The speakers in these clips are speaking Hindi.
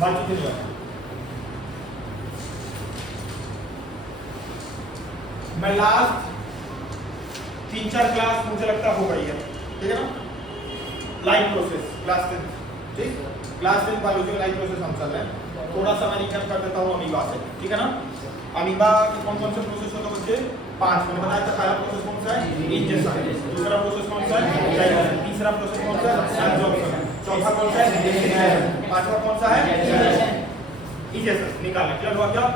बातचीत नहीं होता। मैं लास्ट 3-4 क्लास मुझे लगता हो गई है, ठीक है ना। लाइफ प्रोसेस क्लास 10, ठीक, क्लास 10 बायोलॉजी में लाइफ प्रोसेस हम चल रहे हैं। थोड़ा सा मैं रिकैप कर देता हूँ अमीबा से, ठीक है ना। अमीबा के कौन कौन से प्रोसेस होते हैं बच्चे? 5 मैंने बताया था। पहला प्रोसेस कौन सा है? इंजेक्शन। दूसरा प्रोसेस कौन सा है? डाइजेशन। तीसरा प्रोसेस कौन सा है? एब्जॉर्प्शन। चौथा कौन सा है? पांचवा कौन सा है? इंजेक्शन। निकालना क्या हुआ? क्या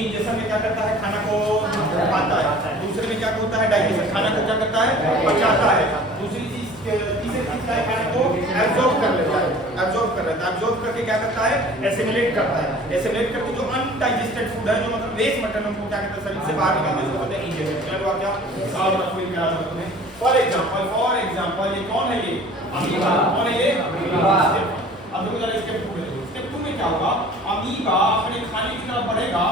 इंजेक्शन में क्या करता है? खाना को खाता है। दूसरे में क्या होता है? डाइजेशन, खाना को क्या करता है? पचाता है। दूसरी चीज, तीसरी चीज क्या है? खाने को एब्जॉर्ब कर लेता है, एब्जॉर्ब कर लेता है। एब्जॉर्ब करके क्या करता है? एसिमिलेट करता है। एसिमिलेट करके जो अनडाइजेस्टेड फूड है, जो मतलब वेस्ट मटेरियल को क्या कहते हैं? शरीर से बाहर निकालते हैं, उसको बोलते हैं इंजेक्शन। क्या हुआ? क्या और मतलब क्या होता है? फॉर एग्जांपल ये कौन है? ये अमीबा। कौन है ये? अमीबा। अब देखो जरा स्टेप 2 में। स्टेप 2 में क्या होगा? अमीबा अपने खाने की तरफ बढ़ेगा,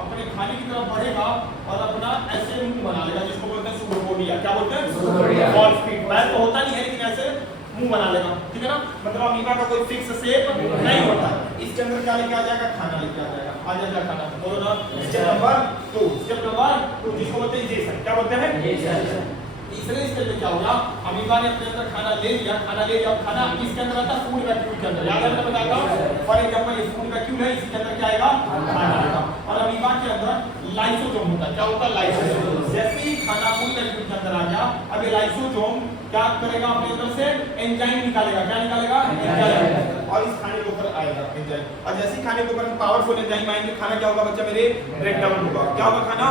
अपने खाने की तरफ बढ़ेगा और अपना ऐसे मुंह बना लेगा, जिसको बोलते हैं सूडोपोडिया। क्या बोलते हैं? सूडोपोडिया। फॉल्स फीट पैर तो होता नहीं है, लेकिन ऐसे मुंह बना लेगा, ठीक है ना। मतलब अमीबा का कोई फिक्स शेप नहीं होता है। इसके अंदर क्या लेके आ जाएगा? खाना लेके आ जाएगा। आ जाएगा खाना। बोलो ना। Step number 2। स्टेप नंबर 2 जिसको बोलते हैं इंजेक्शन। क्या बोलते हैं? इंजेक्शन। तीसरे स्टेप में क्या होगा? अमीबा ने अपने अंदर खाना ले लिया, खाना ले लिया। खाना किसके अंदर आता है? फूड वैक्यूल के अंदर। याद है मैं बताता हूं। फॉर एग्जांपल ये फूड वैक्यूल है, इसके अंदर क्या आएगा? खाना आएगा। और अमीबा के अंदर लाइसोसोम होता है। क्या होता है? लाइसोसोम। जैसे ही खाना फूड वैक्यूल के अंदर आ गया, अब ये लाइसोसोम क्या करेगा? अपने अंदर से एंजाइम निकालेगा। क्या निकालेगा? एंजाइम। और इस खाने के ऊपर आएगा एंजाइम। और जैसे ही खाने के ऊपर पावरफुल एंजाइम आएंगे, खाना क्या होगा बच्चा मेरे? ब्रेक डाउन होगा। क्या होगा? खाना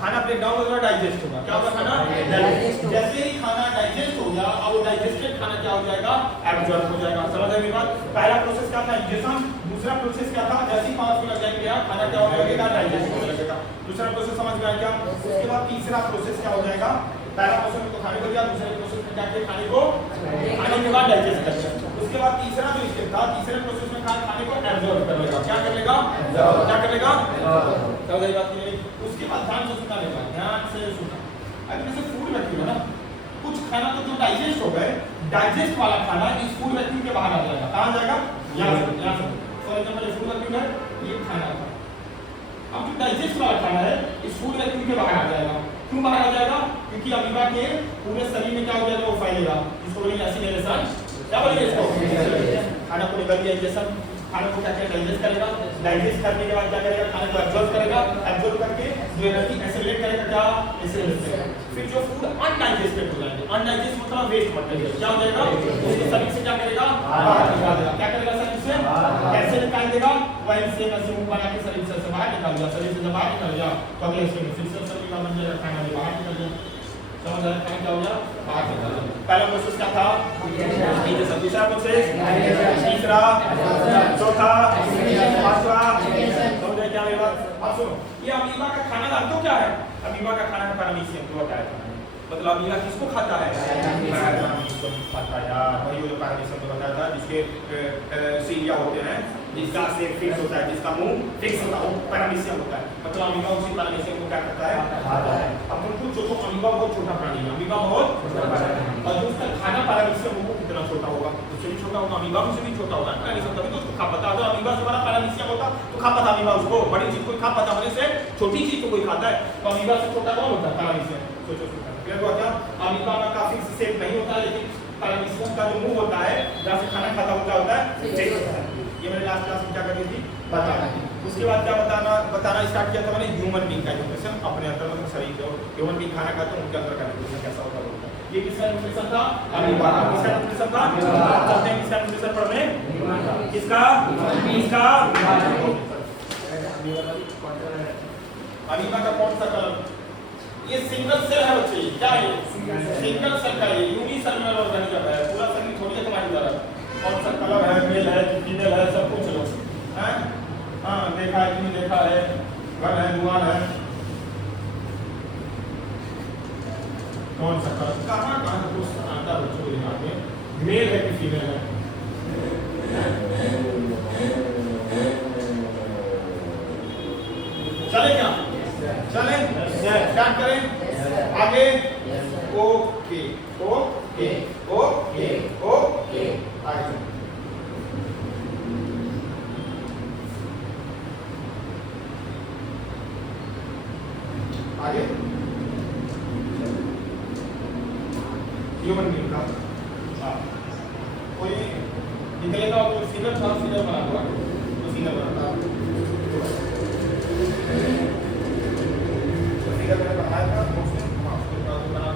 खाना ब्रेक डाउन होगा, डाइजेस्ट होगा। क्या होगा? खाना डाइजेस्ट। जैसे ही खाना डाइजेस्ट हो गया, अब वो डाइजेस्टेड खाना क्या हो जाएगा? एब्जॉर्ब हो जाएगा। समझ आए मेरी बात? पहला प्रोसेस क्या था? इंजेक्शन। दूसरा प्रोसेस क्या था? जैसे ही पावरफुल एंजाइम गया, खाना क्या होने लगेगा? डाइजेस्ट होने लगेगा। दूसरा प्रोसेस समझ में आ गया। उसके बाद तीसरा प्रोसेस क्या हो जाएगा? पहला प्रोसेस में तो खाने को दिया, दूसरे प्रोसेस में क्या किया? खाने को खाने के बाद डाइजेस्ट कर लिया। उसके बाद तीसरा जो स्टेप था, तीसरे प्रोसेस में खाने को एब्जॉर्ब कर लेगा। क्या कर लेगा? क्या कर लेगा? समझ आई बात नहीं? उसके बाद ध्यान से सुनना लेगा, ध्यान से सुनना। अगर जैसे फूड वैक्यूल है ना, कुछ खाना तो जो डाइजेस्ट हो गए, डाइजेस्ट वाला खाना इस फूड वैक्यूल के बाहर आ जाएगा। कहां जाएगा? यहाँ से। फॉर एग्जांपल ये फूड वैक्यूल है, ये खाना था। अब जो डाइजेस्ट वाला खाना है इस फूड वैक्यूल के बाहर आ जाएगा। क्यों बाहर आ जाएगा? क्योंकि अमीबा के पूरे शरीर में क्या हो जाएगा? वो फैलेगा। इसको बोलेंगे एसिमिलेशन। क्या बोलेंगे इसको? खाना को निकल गया इंजेक्शन, खाने को क्या करेगा? डाइजेस्ट करेगा। डाइजेस्ट करने के बाद क्या करेगा? खाने को एब्जॉर्ब करेगा। एब्जॉर्ब करके जो एनर्जी एसिमिलेट करेगा, क्या एसिमिलेट करेगा। फिर जो फूड अनडाइजेस्टेड हो जाएंगे, अनडाइजेस्ट मतलब वेस्ट मटेरियल, क्या हो जाएगा? उसको शरीर से क्या करेगा? बाहर निकाल देगा। क्या करेगा? शरीर से कैसे निकाल देगा? वही से ऐसे मुंह बना के शरीर से बाहर निकाल दिया। शरीर से जब बाहर निकल गया तो अगले स्टेप में फिर से शरीर का बन जाएगा, खाना भी बाहर निकल गया। समझ आया? खाना क्या हो गया? बाहर निकल गया। पहला प्रोसेस क्या था? इंजेक्शन। दूसरा प्रोसेस, तीसरा, चौथा, पांचवा। समझ क्या मेरी बात? अब सुनो, ये अमीबा का खाना जानते हो क्या है? अमीबा का खाना पैरामीशियम तो बताया था। मतलब अमीबा किसको खाता है? पैरामीशियम खाता है यार। वही जो पैरामीशियम तो बताया था, जिसके सीलिया होते हैं, जिसका शेप फिक्स होता है, जिसका मुंह फिक्स होता है, वो पैरामीशियम होता है। मतलब अमीबा उसी पैरामीशियम को क्या करता है? खाता है। अब तुम खुद सोचो, अमीबा बहुत छोटा प्राणी है। अमीबा बहुत छोटा प्राणी है और जो उसका खाना पैरामीशियम वो कितना छोटा होगा? उससे भी छोटा होगा। अमीबा से भी छोटा होगा पैरामीशियम, तभी तो उसको खा पाता है। अगर अमीबा से बड़ा पैरामीशियम होता तो खा पाता अमीबा उसको। बड़ी चीज कोई खा पाता होने से छोटी चीज को कोई खाता है, तो अमीबा से छोटा कौन होता है? पैरामीशियम। सोचो क्लियर हुआ क्या? अमीबा का काफी शेप नहीं होता, लेकिन पैरामीशियम का जो मुंह होता है, जहाँ से खाना खाता होता है, ये मैंने लास्ट क्लास में क्या कर रही थी? बता रही थी। उसके बाद क्या बताना स्टार्ट किया था मैंने? ह्यूमन बीइंग का न्यूट्रिशन अपने अंदर, मतलब शरीर जो ह्यूमन बीइंग खाना खाते हैं उनके अंदर का न्यूट्रिशन कैसा होता है। ये किसका न्यूट्रिशन था? अमीबा का। किसका न्यूट्रिशन था? चलते हैं किसका न्यूट्रिशन पढ़ने? किसका? इसका। अमीबा का कौन सा कलर? ये सिंगल सेल है बच्चे। क्या है? सिंगल सेल का है, यूनिसेलुलर ऑर्गेनिज्म है। पूरा शरीर थोड़ी है तुम्हारी तरह। कौन सा कलर है, मेल है, फीमेल है, सब पूछ लो। हैं? हाँ, देखा है कि नहीं देखा है? घर है, दुआर है। कौन सा कलर? कहाँ कुछ आता है बच्चों के दिमाग में? मेल है कि फीमेल है? चले क्या? चले? स्टार्ट करें? आगे? Okay okay okay okay. आगे ह्यूमन बीइंग का। हाँ, कोई निकलेगा वो फिगर था, फिगर बना हुआ तो फिगर बनाता तो फिगर मैंने बनाया था उसमें। हाँ, उसके बाद बना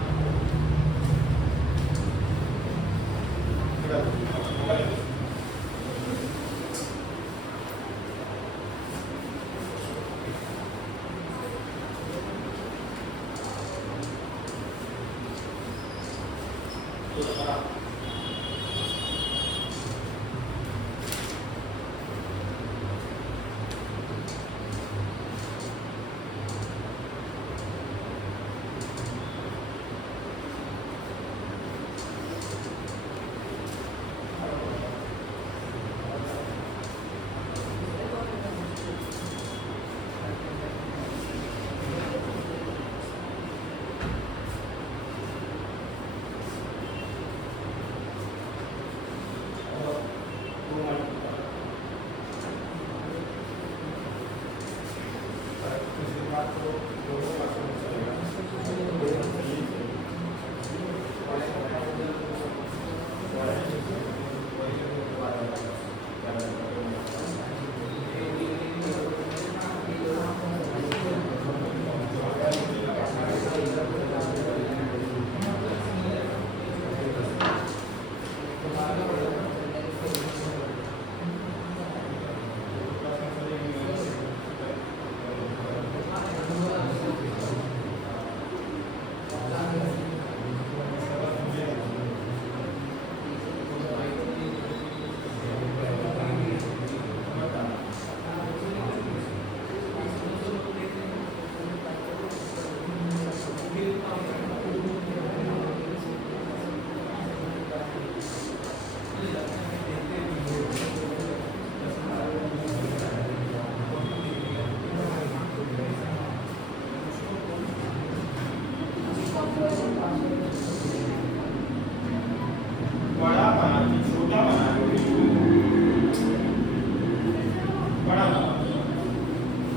फिगर बड़ा बना के छोटा बना के बड़ा बना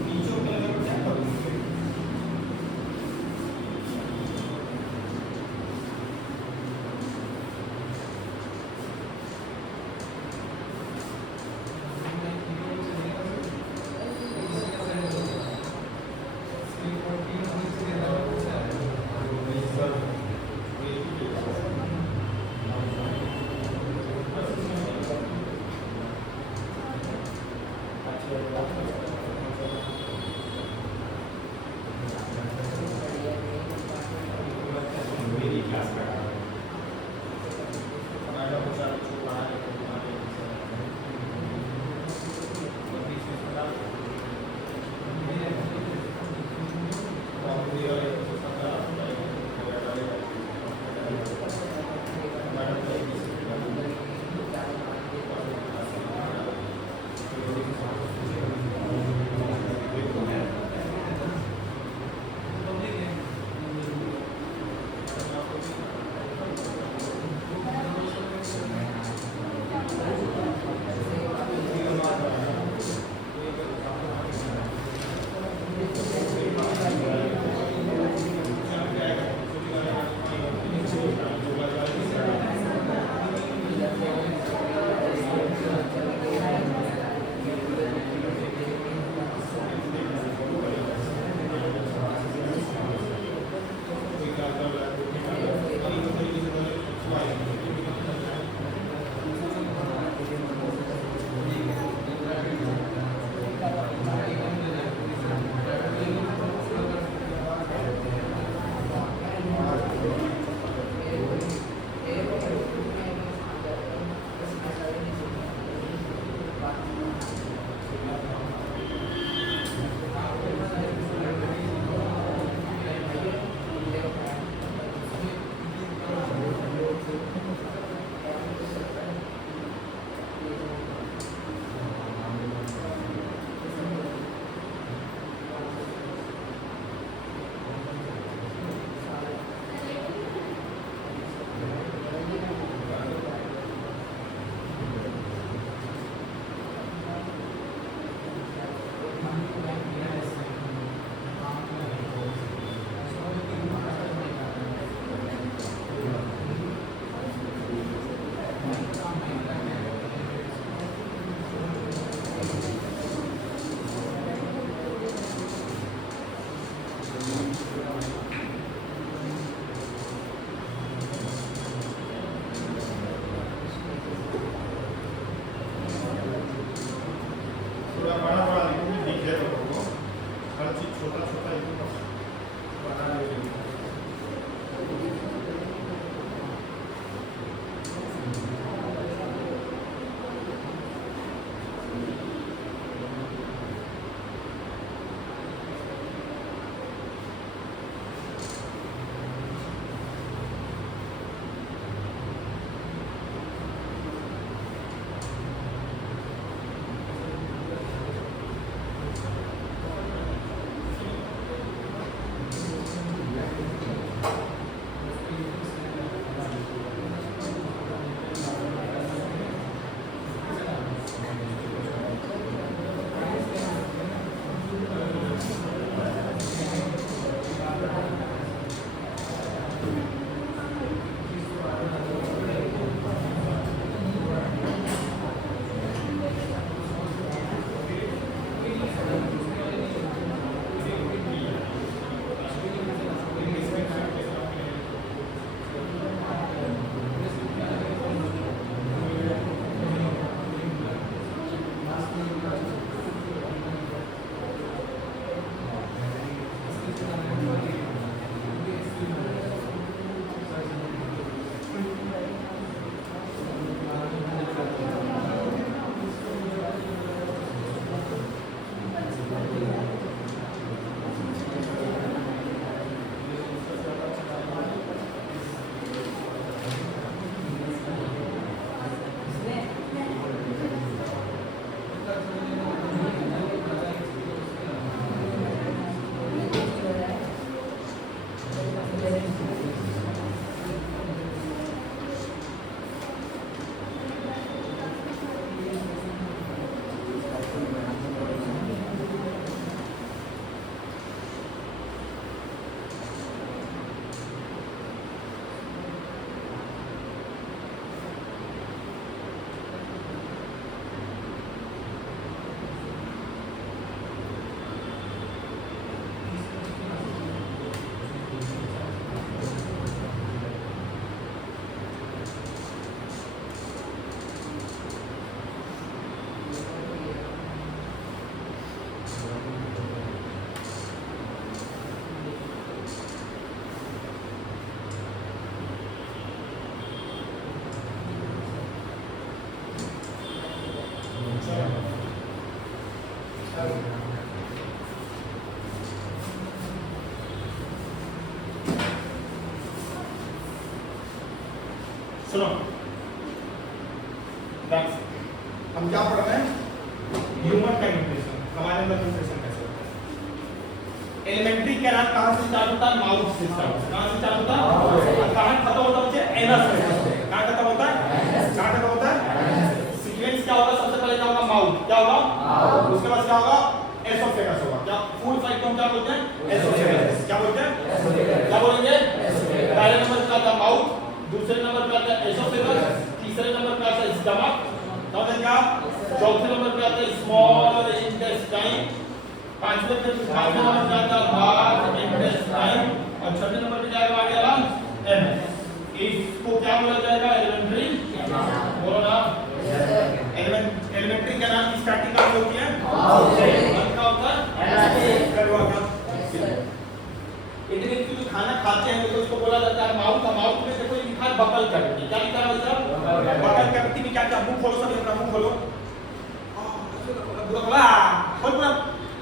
नीचे के लेवल पर क्या करूँगी? मेरी क्लास का थोड़ा बड़ा बड़ा लिखूंगी, दिख जाए तो लोगों को हर चीज छोटा छोटा लिखूंगा बना देंगे। सुनो, हम क्या पढ़ रहे हैं? ह्यूमन का न्यूट्रिशन, हमारे अंदर न्यूट्रिशन कैसे होता है? एलिमेंट्री कैनाल कहाँ से स्टार्ट होता है? माउथ से स्टार्ट होता है। कहाँ से स्टार्ट होता है? कहाँ खत्म होता है? बच्चे एनस से। कहाँ खत्म होता है? कहाँ खत्म होता है? सीक्वेंस क्या होगा? सबसे पहले क्या होगा? माउथ। क्या होगा? उसके बाद क्या होगा? एसोफेगस होगा। क्या फूड साइड को हम क्या बोलते हैं? एसोफेगस। क्या बोलते हैं? क्या बोलेंगे? पहले नंबर पे आता है माउथ, दूसरे नंबर पे आता है एसोफेगस, तीसरे नंबर पे आता है स्टमक, समझेंगे आप? चौथे नंबर पे आता है स्मॉल इंटेस्टाइन, पांचवे नंबर पे आता है लार्ज इंटेस्टाइन और छठे नंबर पे जाएगा आगे लंग्स एम। इसको क्या बोला जाएगा? एलिमेंट्री। बोलो ना। एलिमेंट्री कैनाल की स्टार्टिंग कहाँ से होती है? माउथ से। अंत का होता है इतने जो खाना खाते हैं तो उसको बोला जाता है माउथ। माउथ में देखो लिखा है बकल कैविटी। क्या लिखा है बच्चा? बकल कैविटी में क्या क्या? मुंह खोलो, सब अपना मुंह खोलो। बोला खोल पूरा,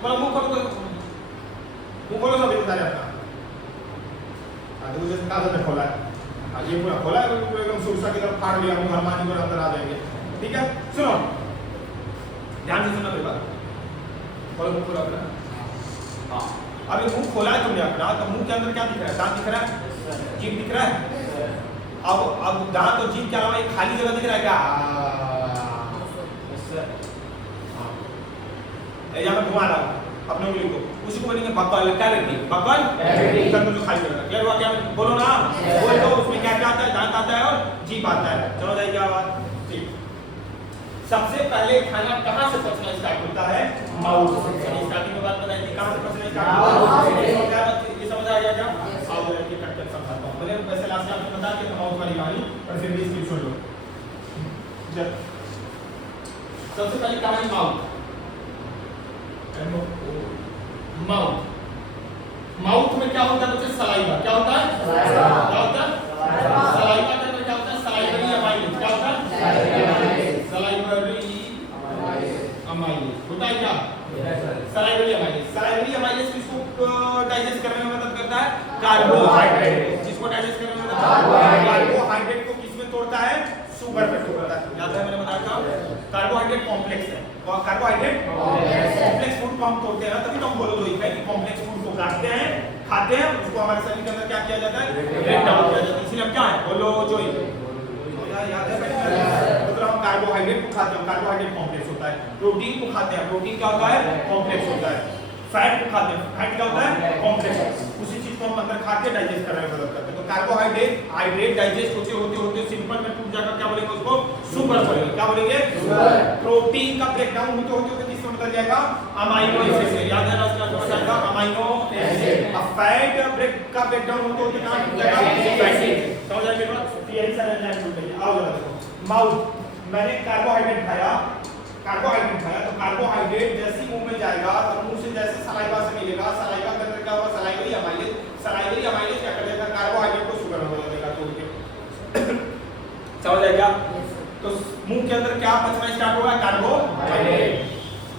बोला मुंह खोलो, मुंह खोलो सब बता रहे अपना। देखो जैसे कागज में खोला है, ये पूरा खोला है, पूरा एकदम सुरसा की तरफ फाड़ लिया, मुंह हनुमान जी को अंदर आ जाएंगे। ठीक है, सुनो ध्यान से सुनना मेरी बात। खोलो मुंह खोलो अपना। हाँ, अभी मुंह खोला है तुमने अपना, तो मुंह के अंदर क्या दिख रहा है? दांत दिख रहा है, जीभ दिख रहा है। अब दांत और जीभ के अलावा एक खाली जगह दिख रहा है क्या? यहाँ पे घुमा रहा हूँ अपने उंगली को, उसी को बोलेंगे बकल कैविटी। बकल कैविटी जो खाली जगह। क्लियर हुआ? क्या बोलो ना, बोल दो। उसमें क्या क्या आता है? दांत आता है और जीभ आता है। समझ आई क्या बात? ठीक। सबसे पहले खाना कहाँ से पचना स्टार्ट होता है? माउथ से। स्टार्टिंग में बात बताई थी, कहाँ से पचना स्टार्ट होता है? ये समझ आ गया क्या? आओ ये कट कर समझाता हूँ। मैंने वैसे लास्ट क्लास में बता दिया था माउथ वाली कहानी, पर फिर भी इसकी सुन लो। सबसे पहले कहानी माउथ। माउथ। माउथ में क्या होता है बच्चे? सलाइवा। क्या होता है? क्या होता है? सलाइवा के अंदर क्या होता है? Salivary amylase. क्या होता है? सलाइवरी अमाइलेज होता है क्या? Salivary amylase. सलाइवरी अमाइलेज किसको डाइजेस्ट करने में मदद करता है? कार्बोहाइड्रेट। जिसको डाइजेस्ट करने में मदद करता है कार्बोहाइड्रेट को किसमें तोड़ता है? शुगर में तोड़ता है। याद है मैंने बताया था कार्बोहाइड्रेट कॉम्प्लेक्स है। कार्बोहाइड्रेट कॉम्प्लेक्स फूड को हम तोड़ते हैं तभी तो हम बोलो कि कॉम्प्लेक्स फूड को काटते हैं, खाते हैं, उसको हमारे शरीर के अंदर क्या किया जाता है? ब्रेक डाउन किया जाता है। इसलिए हम क्या है? बोलो जो याद है मतलब हम कार्बोहाइड्रेट को खाते हैं, कार्बोहाइड्रेट कॉम्प्लेक्स होता है। प्रोटीन को खाते हैं, प्रोटीन क्या होता है? कॉम्प्लेक्स होता है। फैट को खाते हैं, फैट क्या होता है? कॉम्प्लेक्स। उसी चीज को हम अंदर खा के डाइजेस्ट करने में मदद करते हैं। तो कार्बोहाइड्रेट डाइजेस्ट होते सिंपल में टूट जाकर क्या बोलेंगे उसको? शुगर बोलेंगे। क्या बोलेंगे? प्रोटीन का ब्रेकडाउन होते किसमें बदल जाएगा? अमाइनो एसिड से। याद है रास्ता कौन सा है? Amino acid. अब फैट का ब्रेकडाउन होते कहां टूट जाएगा? फैटी। समझ आएगी बात? यही सारे लाइन टूट गई। आओ जरा देखो माउथ। मैंने कार्बोहाइड्रेट खाया तो कार्बोहाइड्रेट जैसे मुंह में जाएगा तो मुंह से जैसे सलाइवा से मिलेगा, सलाइवा के अंदर क्या होगा? सलाइवरी अमाइलेज क्या कर देगा? कार्बोहाइड्रेट को शुगर में बदल देगा तोड़ के। समझ आएगा? तो मुंह के अंदर क्या पचना स्टार्ट होगा? कार्बोहाइड्रेट।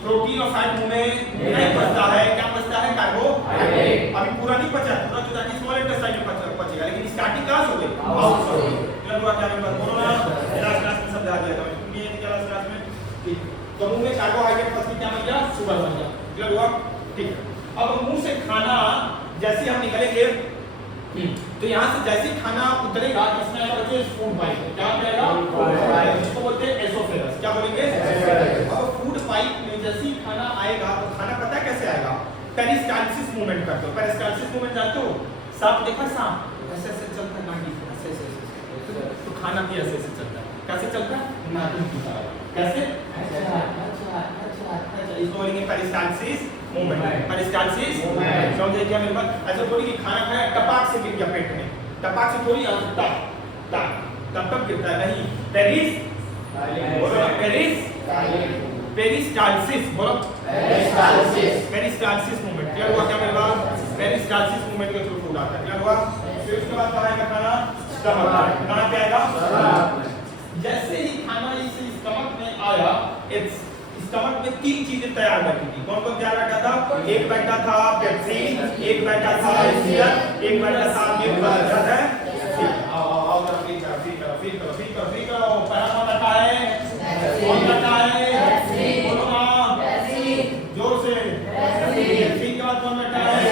प्रोटीन और फैट मुंह में नहीं पचता है। क्या पचता है? कार्बोहाइड्रेट। अभी पूरा नहीं पचा, पूरा तो जाके स्मॉल इंटेस्टाइन में पचेगा, लेकिन स्टार्टिंग कहां से हो गई? माउथ से हो गई। क्या हुआ? क्या मैं बोलो ना क्लास में समझा दिया था मैंने ये क्लास में। ठीक, तो मुंह में कार्बोहाइड्रेट फंस के क्या बन गया? शुगर बन गया। क्लियर हुआ? ठीक। अब मुंह से खाना जैसे हम निकलेंगे तो यहाँ से जैसे खाना उतरेगा इसमें आएगा बच्चे फूड पाइप। क्या कहेगा? इसको बोलते हैं एसोफेगस। क्या बोलेंगे? अब फूड पाइप में जैसे ही खाना आएगा तो खाना पता है कैसे आएगा? पेरिस्टाल्सिस मूवमेंट करते हो। पेरिस्टाल्सिस मूवमेंट जानते हो? सांप देखा? सांप ऐसे ऐसे चलता है, नाड़ी ऐसे ऐसे। तो खाना भी ऐसे ऐसे चलता है। कैसे चलता है? नाड़ी की तरह। कैसे? अच्छा। इसको बोलेंगे पेरिस्टाल्सिस मूवमेंट। Peristalsis movement. समझे क्या मेरे बात? ऐसा थोड़ी कि खाना खाया टपाक से गिर गया पेट में, टपाक से थोड़ी टप गिरता है। नहीं, पेरिस्टाल्सिस बोलो। Peristalsis movement. क्या हुआ? क्या मेरे बात? पेरिस्टाल्सिस मूवमेंट के थ्रू फूड आता है। क्या हुआ? फिर उसके बाद कहाँ आएगा खाना? स्टमक। कहाँ पे आएगा? जैसे ही खाना इस स्टमक में आया, स्टमक में तीन चीजें तैयार बैठी थी। कौन कौन तैयार बैठा था? एक बैठा था पेप्सिन, एक बैठा था एसिड, एक बैठा था म्यूकस। है आओ फील करो। पहला कौन बैठा है? कौन बैठा है? बोलो ना जोर से। पेप्सिन के बाद कौन बैठा है?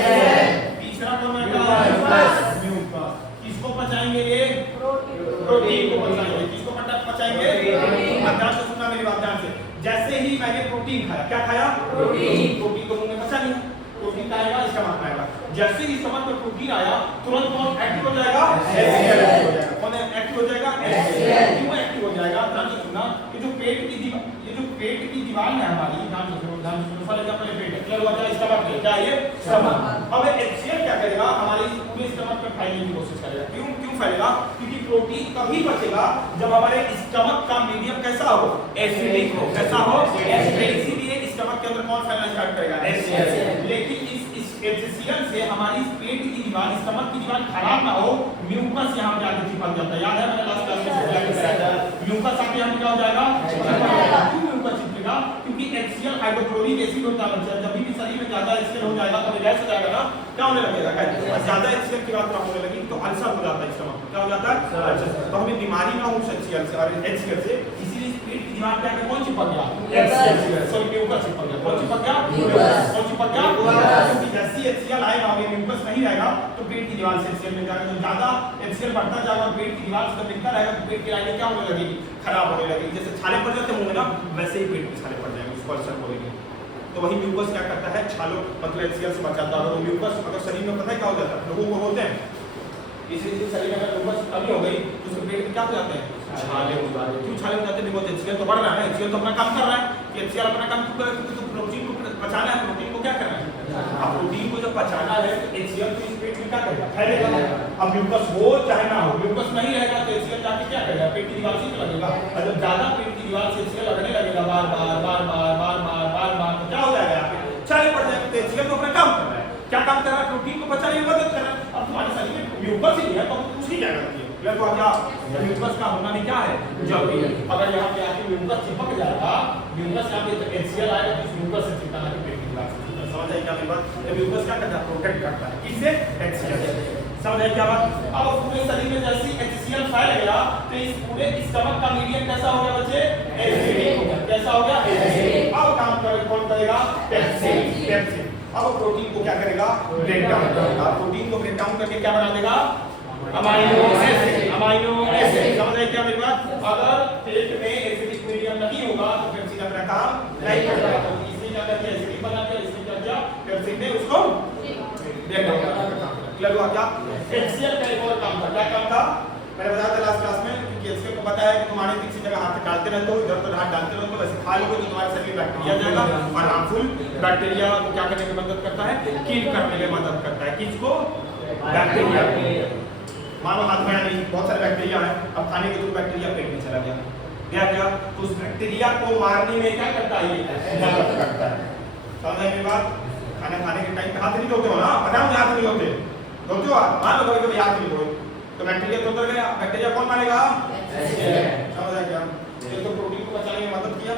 तीसरा कौन बैठा है? म्यूकस। किसको पचाएंगे? ये प्रोटीन को पचाएंगे। किसको पचाएंगे? ध्यान से सुनना मेरी बात, ध्यान से। जैसे ही मैंने प्रोटीन खाया, क्या खाया? प्रोटीन को मुंह में पचा लिया। प्रोटीन का आएगा स्टमक में आएगा। जैसे ही स्टमक में प्रोटीन आया तुरंत कौन एक्टिव हो जाएगा? HCl एक्टिव हो जाएगा। कौन एक्टिव हो जाएगा? HCl। क्यों एक्टिव हो जाएगा? ध्यान से सुनना। ये जो पेट की दीवार है हमारी, ध्यान से सुनो। पहले पेट है। क्या हुआ? स्टमक है। क्या ये? स्टमक। अब HCl क्या करेगा? हमारे पूरे स्टमक में फैलने की कोशिश करेगा। क्यों फैलेगा? क्योंकि प्रोटीन तभी बचेगा जब हमारे स्टमक का मीडियम कैसा हो? एसिडिक हो। कैसा हो? एसिडिक। इसीलिए स्टमक के अंदर कौन फैलना स्टार्ट करेगा? HCl। लेकिन इस HCl से हमारी पेट की दीवार, स्टमक की दीवार खराब ना हो, म्यूकस यहाँ पे आके चिपक जाता है। याद है मैंने लास्ट क्लास में बताया? म्यूकस आके यहाँ पे क्या हो जाएगा? क्यों म्यूकस चिपकेगा? क्योंकि HCl हाइड्रोक्लोरिक एसिड होता है बच्चा। जब भी शरीर में ज्यादा HCl हो जाएगा तो गैस हो जाएगा ना, क्या होने लगेगा? ज्यादा HCl की मात्रा होने लगेगी तो अल्सर हो जाता है स्टमक। क्या हो जाता है? अल्सर। तो हमें बीमारी ना हो HCl से और HCl से। इसीलिए पेट की दीवार पे आके कौन चिपक गया? HCl। सॉरी म्यूकस चिपक गया। कौन चिपक गया? कौन चिपक गया? क्योंकि जैसे HCl आएगा और म्यूकस नहीं रहेगा तो पेट की दीवार से HCl मिल जाएगा। जब ज्यादा HCl बढ़ता जाएगा पेट की दीवार से मिलता रहेगा तो पेट की लाइनें क्या होने लगेगी? खराब होने लगेगी। जैसे छाले पड़ जाते मुंह में ना, वैसे ही पेट में छाले पड़ जाएंगे, उसको अल्सर बोलेंगे। तो वही म्यूकस क्या करता है? छालों मतलब HCl से बचाता है। और म्यूकस अगर शरीर में पता है क्या हो जाता है? लोगों को होते हैं, इसलिए शरीर में अगर म्यूकस कमी हो गई तो उसके पेट में क्या हो जाते हैं? छाले हो जाते हैं। क्यों छाले हो जाते हैं? बिकॉज़ HCl तो बढ़ रहा है, HCl तो अपना काम कर रहा है। कि HCl अपना काम क्यों कर रहा है? क्योंकि तो प्रोटीन को पचाना है। प्रोटीन को क्या करना है? अब प्रोटीन को जब पचाना है तो HCl तो इस पेट में क्या करेगा? फैलेगा। अब म्यूकस हो चाहे ना हो, म्यूकस नहीं रहेगा तो HCl जाके क्या करेगा? पेट की दीवार से लगेगा। और जब ज्यादा पेट की दीवार से HCl लगने लगेगा बार बार तो क्या हो जाएगा? यहाँ पे छाले क्लियर हुआ क्या? म्यूकस का होना भी क्या है? जरूरी है। अगर यहाँ पे आके म्यूकस चिपक जाएगा, म्यूकस यहाँ पे HCl आएगा तो इस म्यूकस से चिपकाना के पेट की बात समझ आई क्या मेरी बात? ये म्यूकस क्या करता है? प्रोटेक्ट करता है। किससे? HCl से। समझ आई क्या बात? अब पूरे शरीर में जैसे HCl फैल गया तो इस पूरे स्टमक का मीडियम कैसा हो गया बच्चे? एसिडिक हो गया। कैसा हो गया? एसिडिक। अब काम कौन करेगा? पेप्सिन। अब प्रोटीन को क्या करेगा? ब्रेक डाउन करेगा। प्रोटीन को ब्रेक डाउन करके क्या बना देगा? Amino acid. Amino acid. समझ आई क्या मेरी बात? अगर पेट में एसिडिक मीडियम नहीं होगा तो पेप्सिन अपना काम नहीं कर पाएगा। इसलिए क्या करते हैं? एसिडिक बना दिया, इसलिए क्या किया? पेप्सिन ने उसको ब्रेक डाउन करने का काम किया। क्लियर हुआ क्या? HCl का एक और काम था। क्या काम था? मैंने बताया था लास्ट क्लास में कि HCl को पता है कि तुम आने किसी जगह हाथ डालते रहते हो, इधर उधर हाथ डालते रहते हो, वैसे खा लोगे तो तुम्हारे शरीर में बैक्टीरिया जाएगा और हार्मफुल बैक्टीरिया को क्या करने में मदद करता है? किल करने में मदद करता है। किसको? बैक्टीरिया। मानो हाथ में नहीं, बहुत सारे बैक्टीरिया है, अब खाने के थ्रू बैक्टीरिया पेट में चला गया, क्या तो उस बैक्टीरिया को मारने में क्या करता है? ये मदद करता है। समझ आई मेरी बात? खाना खाने के टाइम पे हाथ नहीं धोते हो ना? पता है मुझे हाथ नहीं धोते, धोते हो? मान लो कभी हाथ नहीं धोए तो बैक्टीरिया तो उतर गया। बैक्टीरिया कौन मारेगा? समझ आया क्या? ये तो प्रोटीन को बचाने में मदद किया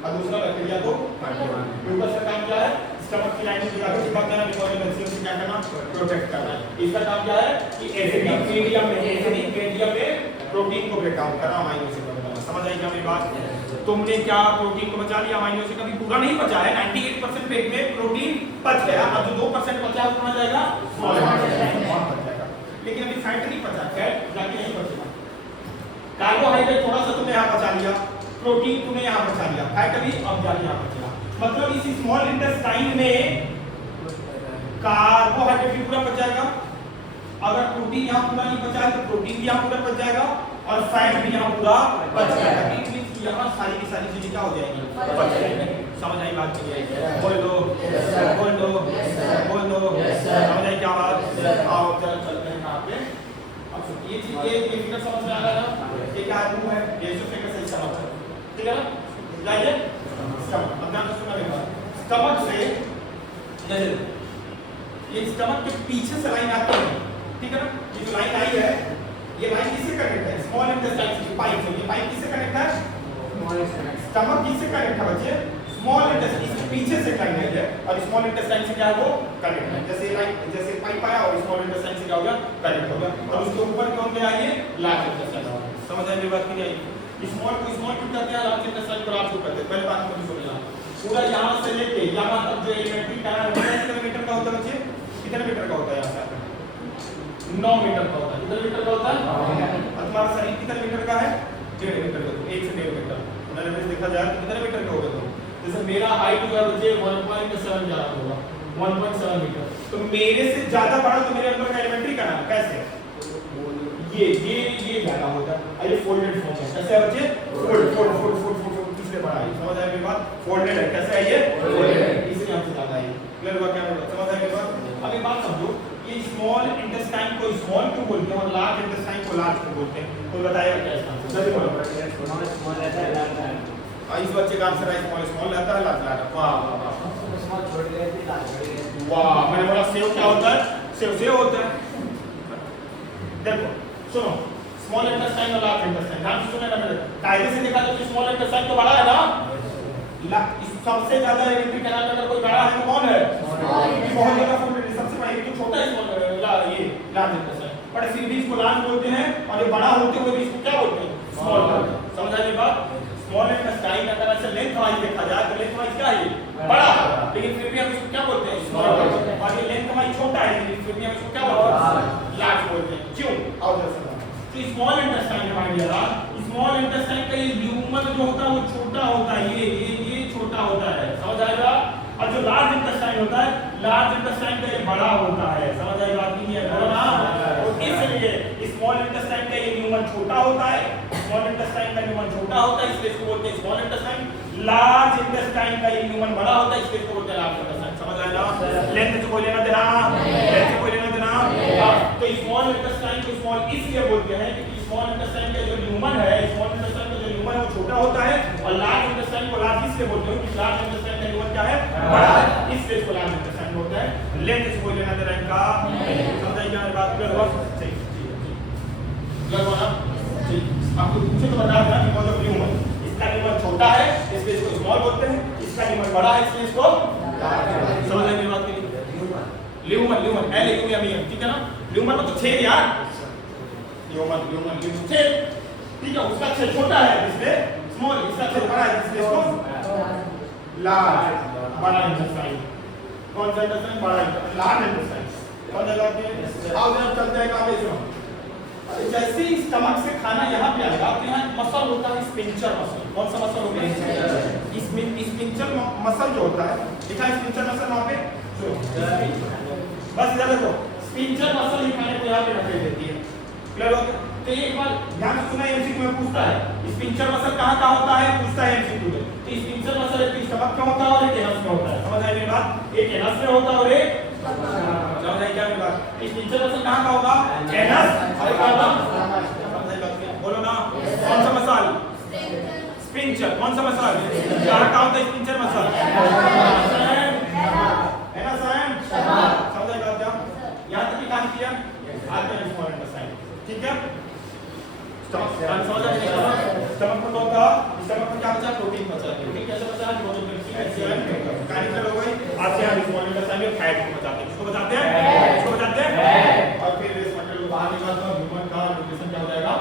और दूसरा बैक्टीरिया को म्यूकस का काम क्या है? स्टमक की लाइनिंग को आगे चिपक देना, निकोटिन एसिड से क्या करना? प्रोटेक्ट करना। इसका काम क्या है कि एसिडिक मीडियम में प्रोटीन को ब्रेक डाउन करना, अमाइनो एसिड बनाना। समझ आई क्या मेरी बात? तुमने क्या प्रोटीन को बचा लिया, अमाइनो एसिड कभी पूरा नहीं बचा है। 98% पेट में प्रोटीन बच गया, अब जो 2% बचा है वो कहां जाएगा? स्मॉल इंटेस्टाइन बच जाएगा। लेकिन अभी फैट नहीं बचा, फैट जाके नहीं बचेगा। कार्बोहाइड्रेट थोड़ा सा तुमने यहाँ बचा लिया, प्रोटीन तुमने यहाँ बचा लिया, फैट अभी अब जाके यहाँ बचेगा। मतलब इस स्मॉल इंटेस्टाइन में कार्बोहाइड्रेट भी पूरा बच जाएगा, अगर प्रोटीन यहाँ पूरा नहीं बचा है तो प्रोटीन भी यहाँ पूरा बच जाएगा और फैट भी यहाँ पूरा बच जाएगा। इट मींस यहाँ सारी की सारी चीजें क्या हो जाएंगी? बच जाएंगी। समझ आई बात? बोल दो, बोल दो, बोल दो। समझ आई क्या बात? आओ चल चलते हैं यहाँ पे। अब ये चीज ये फिगर समझ में आ रहा है ना? ये क्या रूम है? ये जो फिगर से समझ है, ठीक है ना? जाइए स्टमक। अब ध्यान से सुनना मेरी बात। स्टमक से जैसे ये स्टमक के पीछे से लाइन आती है, ठीक है ना? ये जो लाइन आई है ये लाइन किससे कनेक्ट है? स्मॉल इंटेस्टाइन से। पाइप से। ये पाइप किससे कनेक्ट है? स्टमक किससे कनेक्ट है बच्चे? स्मॉल इंटेस्टाइन से पीछे से कनेक्ट है और स्मॉल इंटेस्टाइन से क्या है? वो कनेक्ट है। जैसे लाइन जैसे पाइप आया और स्मॉल इंटेस्टाइन से क्या हो गया? कनेक्ट हो गया और उसके ऊपर कौन गया? ये लार्ज इंटेस्टाइन। समझ आई मेरी बात की नहीं? स्मॉल को स्मॉल क्यों कहते हैं? लार्ज इंटेस्टाइन को लार्ज क्यों कहते हैं? पहले बात को समझना। पूरा यहां से लेके यहां तक जो एलिमेंट्री कैनाल कितने मीटर का होता है बच्चे? कितने मीटर का होता है? यहां से 9 मीटर का होता है। कितने मीटर का होता है? और तुम्हारा शरीर कितने मीटर का है? 1.5 मीटर का। 1 से 1.5 मीटर एवरेज देखा जाए तो कितने मीटर का होगा? तो जैसे मेरा हाइट जो है बच्चे 1.7 ज्यादा होगा, 1.7 मीटर। तो मेरे से ज्यादा बड़ा तो मेरे अंदर का एलिमेंट्री कैनाल कैसे? ये ज्यादा होता है। ये फोल्डेड फॉर्म है। कैसे है बच्चे? फोल्ड किससे बड़ा है? समझ आया मेरी बात? फोल्डेड है। कैसे है ये? फोल्डेड। इसलिए हमसे ज्यादा है। क्लियर हुआ क्या? समझ आया मेरी बात? अब एक बात समझो, ये स्मॉल इंटेस्टाइन को स्मॉल क्यों बोलते हैं और लार्ज इंटेस्टाइन को लार्ज क्यों बोलते हैं? कोई बताएगा क्या इसका आंसर? जल्दी बोलो। स्मॉल रहता है, लार्ज रहता है। इस बच्चे का आंसर है स्मॉल स्मॉल रहता है, लार्ज लार्ज। वाह वाह वाह। स्मॉल छोटी रहती है, लार्ज बड़ी रहती है। वाह, मैंने बोला सेव क्या होता है? सेव होता है। देखो सुनो, स्मॉल इंटेस्टाइन और लार्ज इंटेस्टाइन ध्यान से सुनना। मेरे कायदे से देखा तो स्मॉल इंटेस्टाइन तो बड़ा है ना? सबसे ज्यादा एलिमेंट्री कैनाल में अगर कोई बड़ा है तो कौन है? बहुत ज्यादा फोल्डेड। सबसे बड़ा ये तो छोटा है स्मॉल ये लार्ज इंटेस्टाइन, बट फिर भी इसको लार्ज बोलते हैं और ये बड़ा होते हुए भी इसको क्या बोलते हैं? स्मॉल बोलते हैं। समझ आई बात? स्मॉल इंटेस्टाइन अगर ऐसे लेंथ वाइज देखा जाए तो लेंथ वाइज क्या है? बड़ा है, लेकिन फिर भी हम इसको क्या बोलते हैं? स्मॉल बोलते हैं। और ये लेंथ वाइज छोटा है लेकिन फिर भी हम इसको क्या बोलते हैं? लार्ज बोलते हैं। क्यों? आओ जरा समझो। तो स्मॉल इंटेस्टाइन है माइंड यार, स्मॉल इंटेस्टाइन का ये ल्यूमन जो होता है वो छोटा होता है, ये छोटा होता है। समझ आएगा? और जो लार्ज इंटेस्टाइन होता है, लार्ज इंटेस्टाइन का ये बड़ा होता है। समझ आई बात? नहीं है बोलो ना? तो इसलिए स्मॉल इंटेस्टाइन का ये ल्यूमन छोटा होता है, स्मॉल इंटेस्टाइन का ल्यूमन छोटा होता है इसलिए इसको बोलते हैं स्मॉल इंटेस्टाइन। लार्ज इंटेस्टाइन का ये ल्यूमन बड़ा होता है इसलिए इसको बोलते हैं लार्ज इंटेस्टाइन। समझ आया? लेंथ से कोई लेना देना? लेंथ से कोई लेना देना? तो स्मॉल इंटेस्टाइन को स्मॉल इसलिए बोलते हैं क्योंकि स्मॉल इंटेस्टाइन का जो ल्यूमन है, स्मॉल इंटेस्टाइन का जो ल्यूमन है वो छोटा होता है और लार्ज इंटेस्टाइन को लार्ज इसलिए बोलते हैं क्योंकि लार्ज इंटेस्टाइन का ल्यूमन क्या है? बड़ा है, इसलिए इसको लार्ज इंटेस्टाइन बोलते हैं। लेंथ से कोई लेना देना इनका? समझ आई क्या मेरी बात? क्लियर हुआ? क्लियर हुआ ना? ठीक, आपको पूछे तो बता देना बिकॉज ऑफ न्यूमर। इसका न्यूमर छोटा है इसलिए इसको स्मॉल बोलते हैं, इसका न्यूमर बड़ा है इसलिए इसको समझ आएगी बात के लिए? Lumen lumen L U M E, ठीक है ना? ल्यूमन मतलब छेद यार, ल्यूमन ल्यूमन ल्यूमन छेद, ठीक है? उसका छेद छोटा है इसलिए स्मॉल, इसका छेद बड़ा है इसलिए इसको लार्ज, बड़ा इंटेस्टाइन। कौन सा इंटेस्टाइन? बड़ा इंटेस्टाइन, लार्ज इंटेस्टाइन। कौन जगह पे? आओ जरा चलते हैं काम इसमें। जैसे ही स्टमक से खाना यहाँ पे आएगा तो यहाँ मसल होता है स्पिंचर मसल। कौन सा मसल होता है? स्पिंचर मसल जो होता है, देखा स्पिंचर मसल वहाँ पे? बस इधर देखो, स्पिंचर मसल ही खाने को यहाँ पे रख देती है। क्लियर हो गया? तो एक बार ध्यान सुना, एमसीक्यू में पूछता है स्पिंचर मसल कहाँ होता है, पूछता है एमसीक्यू में। तो स्पिंचर मसल एक स्टमक में होता है और एक एनस में होता है। समझ आई मेरी बात? एक एनस में होता है और एक समझ आई क्या मेरी बात? स्पिंचर मसल कहाँ का होगा? एनस और क्या होगा? बोलो ना, कौन सा मसल? स्पिंचर। कौन सा मसल? कहाँ का होता है स्पिंचर मसल? एनस एंड समझ आई बात क्या? यहाँ तक की कहानी क्लियर? आज का स्मॉल इंटेस्टाइन, ठीक है? स्टमक में होता है, स्टमक में क्या बचा? प्रोटीन बचा है। प्रोटीन कैसे बचा है? कहानी चल हो गई। आज से हम स्मॉल इंटेस्टाइन में फैट को बचाते हैं। किसको बचाते हैं? किसको बचाते हैं? और फिर इस मटेरियल को बाहर निकालते हैं, ह्यूमन का न्यूट्रिशन क्या हो जाएगा?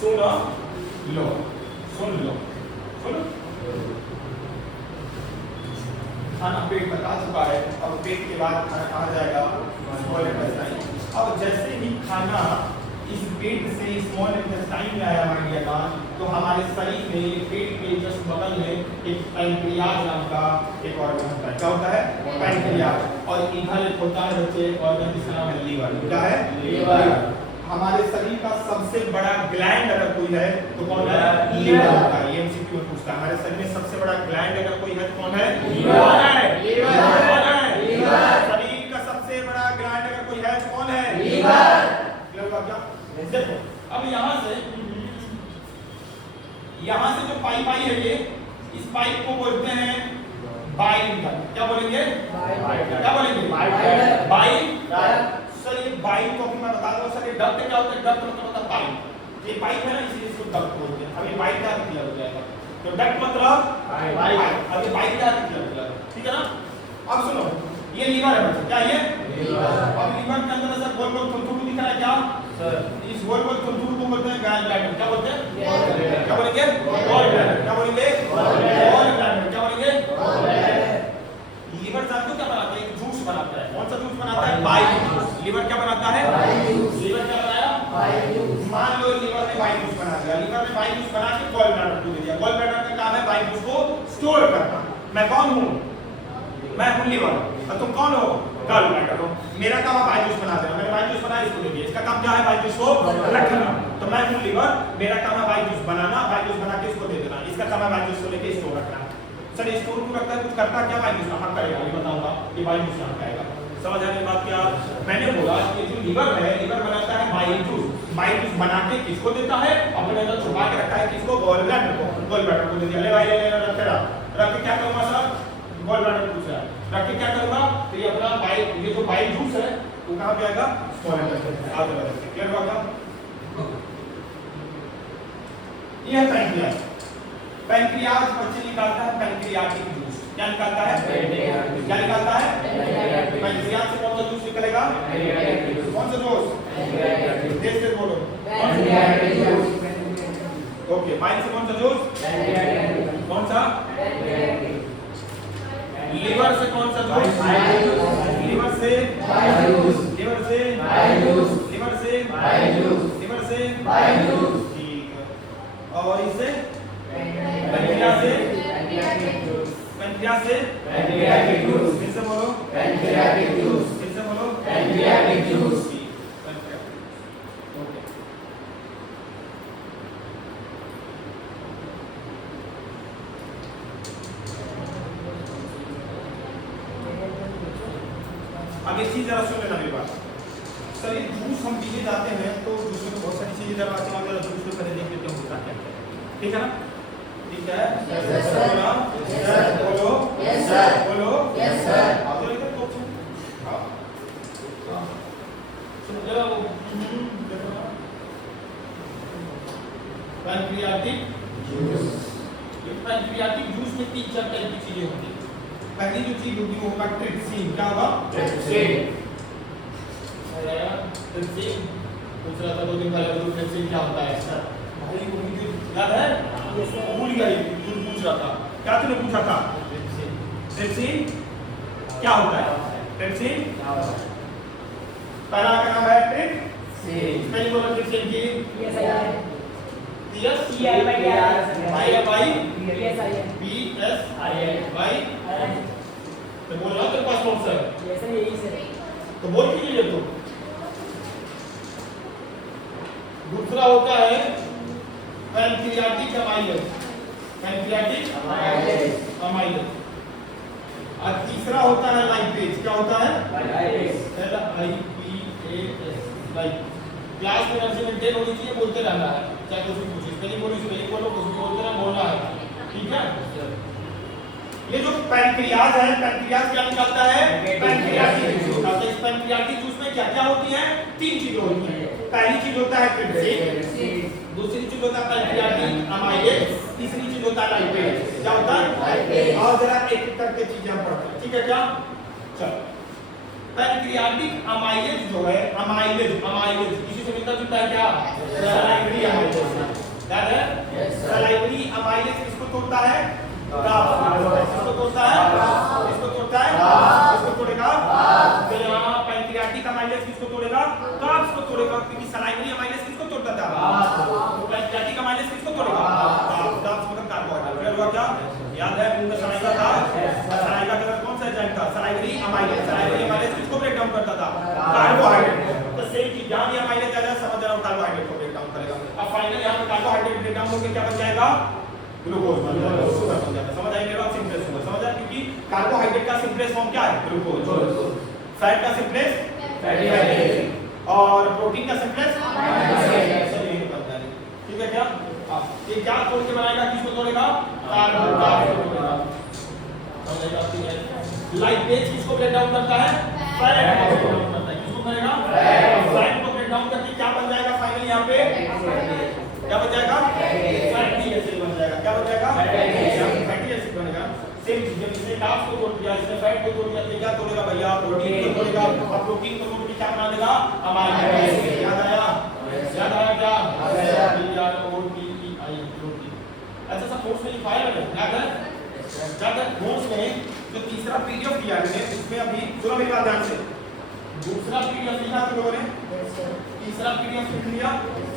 सुन लो, सुन लो, सुन। खाना पेट तक आ चुका है, अब पेट के बाद खाना कहाँ जाएगा? Small intestine. अब जैसे ही खाना इस पेट से स्मॉल इंटेस्टाइन में आया हमारे यहाँ, तो हमारे शरीर में पेट के जस्ट बगल में एक पैंक्रियाज नाम का एक ऑर्गन होता है। क्या होता है? पैंक्रियाज। और इधर एक होता है बच्चे ऑर्गन जिसका नाम है लीवर। क्या है? लीवर। हमारे शरीर का सबसे बड़ा ग्लैंड अगर कोई है तो कौन है? लीवर होता है। ये एमसीक्यू में पूछता है, हमारे शरीर में सबसे बड़ा ग्लैंड अगर कोई है तो कौन है? लीवर है। लीवर है। लीवर। शरीर का सबसे बड़ा ग्लैंड अगर कोई है तो कौन है? लीवर। क्लियर हुआ क्या? देखो अब यहाँ से जो पाइप आई है ये, इस पाइप को बोलते हैं बाइल डक्ट। क्या बोलेंगे? क्या बोलेंगे? Bile duct. सर ये बाइल को मैं बता दूं सर, ये डक्ट क्या होता है? डक्ट मतलब होता है पाइप। ये पाइप है ना, इसलिए इसको डक्ट बोलते हैं। अब ये बाइल का क्लियर हो जाएगा। तो डक्ट मतलब पाइप। अब ये बाइल का क्लियर हो जाएगा, ठीक है ना? अब सुनो, ये लीवर है बच्चे। क्या ये? लीवर। अब लीवर के अंदर सर गोल गोल थुथुरू दिख रहा है क्या? सर इस गोल गोल थुथुरू को बोलते हैं गॉल ब्लैडर। क्या बोलते हैं? क्या बोलेंगे? Gall bladder. क्या बोलेंगे? Gall bladder. क्या बोलेंगे? लीवर जानते हो क्या बनाता है? एक जूस बनाता है। कौन सा जूस बनाता है? Bile juice. लीवर क्या बनाता है? लीवर क्या बनाया? Bile juice. मान लो लीवर ने बाइल जूस बना दिया। लीवर ने बाइल जूस बना के गॉल ब्लैडर को दे दिया। गॉल ब्लैडर का काम है बाइल जूस को स्टोर करना। मैं कौन हूँ? मैं हूँ लीवर। और तुम कौन हो? गॉल ब्लैडर हो। मेरा काम है बाइल जूस बना देना। मैंने बाइल जूस बनाया, इसको दे दिया। इसका काम क्या है? बाइल जूस को रखना। तो मैं हूँ लीवर, मेरा काम है बाइल जूस बनाना, बाइल जूस बना के इसको दे देना। इसका काम है बाइल जूस को लेके स्टोर रखना। सर स्टोर क्यों रखता है? कुछ करता क्या बाइल जूस? कहाँ करेगा ये बताऊंगा। ये बाइल जूस कहाँ आएगा? समझ आने बात क्या? मैंने बोला कि जो लीवर है, लीवर बनाता है बाइल जूस। बाइल जूस बना के किसको देता है? अपने अंदर छुपा के रखा है। किसको? गॉल ब्लैडर को। गॉल ब्लैडर को दे दिया। ले भाई ले रख के क्या करूंगा सर? गॉल ब्लैडर पूछ रहा है, रख के क्या करूंगा? तो ये अपना बाइल, ये जो बाइल जूस है वो कहाँ पे आएगा? Small intestine. आगे बढ़ते हैं। क्लियर हुआ क्या? ये है पैंक्रियाज। पैंक्रियाज बच्चे निकालता है पैंक्रियाटिक जूस। क्या निकालता है? क्या निकालता है? पैंक्रियाज से कौन सा जूस निकलेगा? कौन सा जूस? देख के बोलो। ओके, बाइल से कौन सा जूस? कौन सा? लीवर से कौन सा जूस? लीवर से लीवर से लीवर से लीवर से ठीक है। और इससे पैंक्रियाज से पैंक्रियाज से पैंक्रियाटिक जूस। फिर से बोलो पैंक्रियाटिक जूस। फिर से बोलो पैंक्रियाटिक जूस। अब एक चीज जरा सुन लेना मेरी बात। सर ये जूस हम पीने जाते हैं तो जूस में बहुत सारी चीजें जरा आती हैं, जूस में पहले देख लेते हैं होता क्या है। ठीक है ना? ठीक है? Yes sir. बोलो यस सर। बोलो यस सर। आप तो इधर तो पैंक्रियाटिक जूस। पैंक्रियाटिक जूस में 3-4 टाइप की चीजें होती हैं। पहली जो चीज होगी वो होगा ट्रिप्सिन। क्या होगा? ट्रिप्सिन। ट्रिप्सिन पूछ रहा था 2 दिन पहले, तो ट्रिप्सिन क्या होता है सर? भाई वो मुझे याद है, भूल गया, खुद पूछ रहा था। क्या तूने पूछा था? ट्रिप्सिन क्या होता है? ट्रिप्सिन पहला का नाम है ट्रिप्सिन। पहली बोलो ट्रिप्सिन की तो बोल रहा तेरे पास नोट सर, तो बोल कीजिए तो। दूसरा होता है पैंक्रियाटिक अमाइलेज। Pancreatic amylase. और तीसरा होता है लाइपेज। क्या होता है? लाइपेज। लाइप क्लास में नर्सिंग मेंटेन होनी चाहिए, बोलते रहना है, चाहे कुछ भी पूछे, पहले बोलो कुछ भी बोलते रहना, बोलना है, ठीक है। ये जो पैंक्रियाज है, पैंक्रियाज क्या निकालता है? पैंक्रियाटिक जूस निकालता है। इस पैंक्रियाटिक जूस में क्या-क्या होती है? 3 चीजें होती हैं। पहली चीज होता है ट्रिप्सिन, दूसरी चीज होता है पैंक्रियाटिक अमाइलेज, तीसरी चीज होता है लाइपेज। क्या होता है? लाइपेज। और जरा एक एक करके चीजें हम पढ़ते हैं, ठीक है क्या? चलो, पैंक्रियाटिक अमाइलेज जो है, अमाइलेज इसी से मिलता जुलता है क्या? Salivary amylase. याद है? सलाइवरी अमाइलेज किसको तोड़ता है? इसको तोड़ता है, इसको तोड़ता है, इसको तोड़ेगा। तो यहाँ पैंक्रियाटिक अमाइलेज किसको तोड़ेगा? कार्ब्स को तोड़ेगा, क्योंकि सलाइवरी अमाइलेज किसको तोड़ता था? तो पैंक्रियाटिक अमाइलेज किसको तोड़ेगा? कार्ब्स मतलब कार्बोहाइड्रेट। हुआ क्या? याद है मुंह में सलाइवा था, सलाइवा का कौन सा एंजाइम था? Salivary amylase. सलाइवरी अमाइलेज किसको ब्रेक डाउन करता था? कार्बोहाइड्रेट। तो सेम चीज यहाँ भी अमाइलेज आ जाए, समझ रहा हूँ, कार्बोहाइड्रेट को ब्रेक डाउन करेगा। अब फाइनल यहाँ पे कार्बोहाइड्रेट ब्रेक डाउन होकर क्या बन जाएगा? ग्लूकोज बन जाएगा। समझ आएगा? बात सिंपलेस्ट होगा, समझ आया? क्योंकि कार्बोहाइड्रेट का सिंपलेस्ट फॉर्म क्या है? ग्लूकोज। फैट का सिंपलेस्ट फैटी एसिड, और प्रोटीन का सिंपलेस्ट एसिड बन जाएगा, ठीक है क्या? ये क्या तोड़ के बनाएगा? किसको तोड़ेगा? कार्बोहाइड्रेट को तोड़ेगा। समझ आती है? लाइपेज किसको ब्रेक डाउन करता है? फैट को ब्रेक डाउन करता है। किसको करेगा? फैट को ब्रेक डाउन करके क्या बन जाएगा फाइनली? यहाँ पे क्या बन जाएगा? फैटी एसिड बन जाएगा। क्या बन जाएगा? फैटी एसिड बनेगा। सेम चीज, जब इसने कार्ब्स को तोड़ दिया, इसने फैट को तोड़ दिया, तो क्या तोड़ेगा भैया? प्रोटीन को तोड़ेगा। और प्रोटीन को तोड़ के क्या बना देगा? Amino acid. याद आया? याद आया क्या? PROTEI protein. ऐसा सब नोट्स में लिखा है मैंने, याद है? याद है? नोट्स में जो तीसरा पीडीएफ दिया है, उसमें अभी सुनो मेरी बात ध्यान से। दूसरा पीडीएफ लिखा तुम लोगों ने, तीसरा पीडीएफ लिख लिया,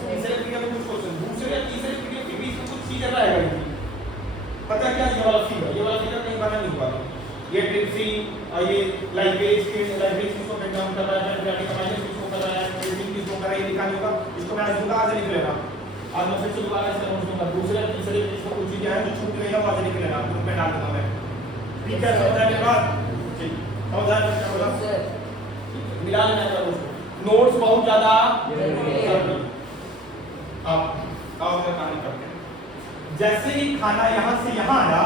तीसरे पीडीएफ में कुछ क्वेश्चन, दूसरे या तीसरे पीडीएफ के बीच में कुछ चीजें रहेगा। पता क्या? ये वाला फिगर कहीं बना नहीं हुआ। ये ट्रिप्सिन और ये लाइपेज किसको ब्रेक डाउन कर रहा है? पैंक्रियाटिक अमाइलेज किसको कर रहा है? ट्रिप्सिन किसको कर रहा है? ये लिखा नहीं होगा। इसको मैं आज दूंगा, आज लिख लेना। आज मैं फिर से दोबारा इसका नोट दूंगा। दूसरे तीसरे इसको कुछ चीजें हैं जो छूट गई है, वो आज लिख लेना, ग्रुप में डाल दूंगा मैं, ठीक है? समझ आया मेरी बात? ठीक, समझ आया क्या बोला? मिला लेना है उसको। नोट्स बहुत ज्यादा अब आओ मैं कहानी करते हैं। जैसे ही खाना यहाँ से यहाँ आया,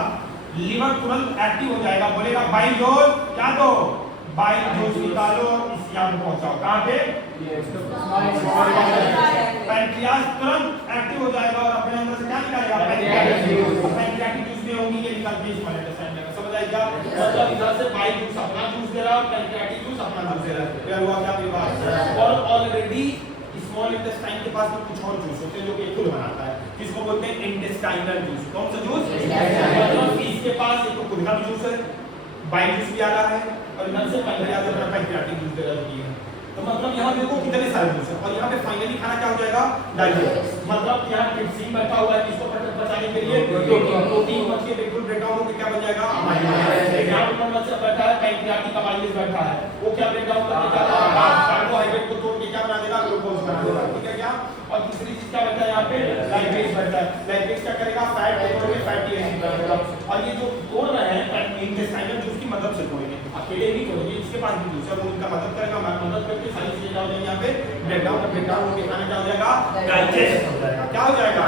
लिवर तुरंत एक्टिव हो जाएगा, बोलेगा बाइल जोश, क्या दो? बाइल जोश निकालो, इस यहाँ में पहुंचाओ। कहाँ पे? पैंक्रियाज तुरंत एक्टिव हो जाएगा और अपने अंदर से क्या निकालेगा? पैंक्रियाटिक जूस में होंगी, ये निकाल के इसमें अंडरस्टैंड करेगा। समझ आएगा? मतलब इधर से बाइल जूस अपना जूस दे रहा है और पैंक्रियाटिक जूस अपना जूस दे रहा है। क्या हुआ? क्या मेरी बात? और ऑलरेडी स्मॉल इंटेस्टाइन के पास में कुछ और जूस होते हैं जो कि खुद बनाता है, जिसको बोलते हैं इंटेस्टाइनल जूस। कौन सा जूस? मतलब इसके पास एक तो खुद का भी जूस है, बाइल जूस भी आ रहा है, और इधर से पैंक्रियाज अपना पैंक्रियाटिक जूस दे रहा है। तो मतलब यहाँ देखो कितने सारे जूस है, और यहाँ पे फाइनली खाना क्या हो जाएगा? डाइजेस्ट। मतलब यहाँ ट्रिप्सिन बैठा हुआ है, किसको पचाने के लिए? प्रोटीन मच के बिल्कुल ब्रेक डाउन होकर क्या बन जाएगा? Amino acid. यहाँ पर मच बैठा है, पैंक्रियाटिक अमाइलेज बैठा है, वो क्या ब्रेक डाउन करके क्या करेगा? कार्बोहाइड्रेट को तोड़ के क्या बना देगा? ग्लूकोज बना देगा, ठीक है क्या? और तीसरी चीज क्या बैठा है यहाँ पे? लाइपेज बैठा है। लाइपेज क्या करेगा? फैट को तोड़ के फैटी एसिड बना देगा। और ये जो तोड़ रहे हैं इंटेस्टाइनल जूस की मदद से तोड़ेंगे, अकेले नहीं तोड़ेंगे, इसके पास भी जूस है, वो उनका मदद करेगा, मदद करके सारी चीजें क्या हो जाएंगी? यहाँ पे ब्रेक डाउन होकर खाना क्या हो जाएगा? डाइजेस्ट हो जाएगा। क्या हो जाएगा?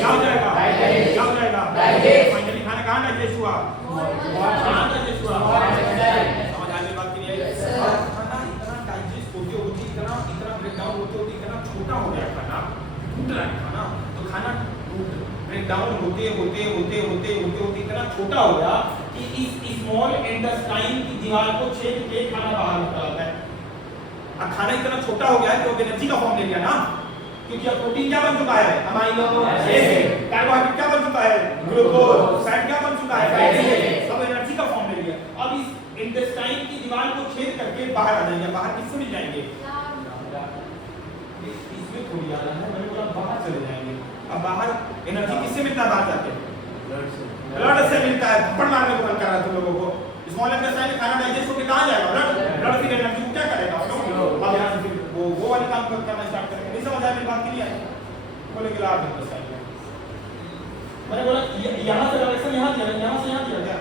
क्या हो जाएगा? क्या हो जाएगा? फाइनली खाना कहाँ डाइजेस्ट हुआ? कहाँ डाइजेस्ट हुआ? समझ आने बात की नहीं? खाना इतना डाइजेस्ट होते इतना ब्रेक डाउन होते इतना छोटा हो गया खाना, टूट रहा है खाना, तो खाना ब्रेक डाउन होते होते होते होते होते होते इतना छोटा हो गया कि इस स्मॉल इंटेस्टाइन की दीवार को छेद के खाना बाहर निकल आता है। अब खाना इतना छोटा हो गया है तो एनर्जी का फॉर्म ले लिया ना, क्योंकि अब प्रोटीन क्या बन चुका है, अमाइनो एसिड, कार्बोहाइड्रेट क्या बन चुका है, ग्लूकोज, फैट क्या बन चुका है, फैटी एसिड, सब एनर्जी का फॉर्म ले लिया। अब इस इंटेस्टाइन की दीवार को छेद करके बाहर आ जाएंगे। बाहर किससे मिल जाएंगे, इसमें थोड़ी आ रहा है, मैंने बोला बाहर चले जाएंगे। अब बाहर एनर्जी किससे मिलता है, बाहर जाके ब्लड से मिलता है। थप्पड़ मारने को मन कर रहा है तुम लोगों को। स्मॉल इंटेस्टाइन में खाना डाइजेस्ट होकर कहां जाएगा, ब्लड फिर एनर्जी को क्या करेगा, अब यहां से वो वाली काम करना स्टार्ट करेंगे। नहीं समझ आया मेरी बात की नहीं आई, बोले कि लार्ज इंटेस्टाइन में मैंने बोला यहां से डायरेक्शन यहां दिया, यहां से यहां दिया क्या,